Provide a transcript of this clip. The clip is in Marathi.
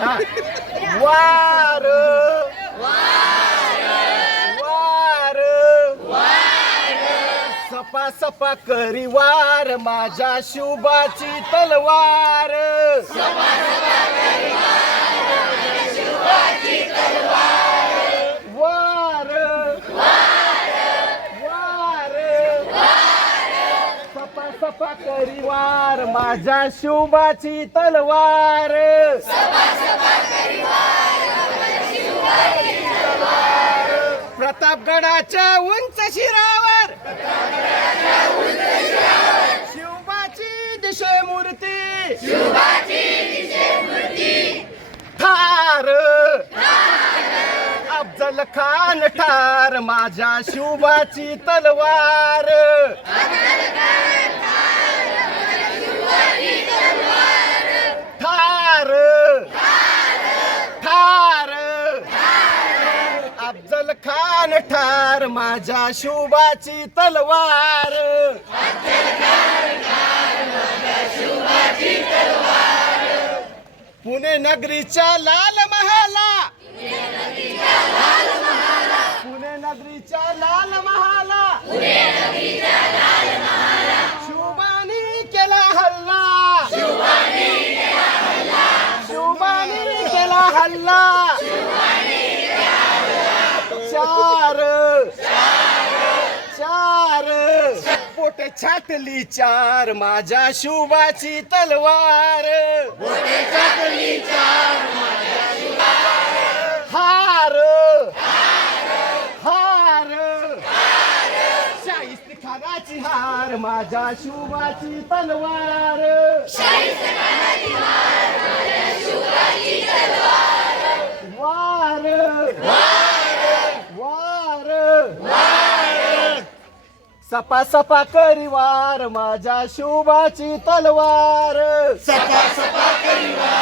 वार. वार. सपा सपा करी वार माझ्या शुभाची तलवार वार वार परिवार माझ्या शुभाची तलवार. प्रतापगडाच्या उंच शिरावर. शिवबाची दिशे मूर्ती ठार. अफजल खान ठार माझ्या शिवबाची तलवार ठार ठार अफजल ठार माझ्या शुभाची तलवार. पुणे नगरीच्या लाल महाला. पुणे नगरीच्या लाल महाला. शुभानी केला हल्ला. शुभानी केला हल्ला. चार. चार. पोट छाटली चार माझ्या शुभाची तलवार. हार. हार. शाहिस्ती खानाची हार माझ्या शुभाची तलवार. सपा सपा करीवार माझ्या शुभाची तलवार. सपा सपा करीवार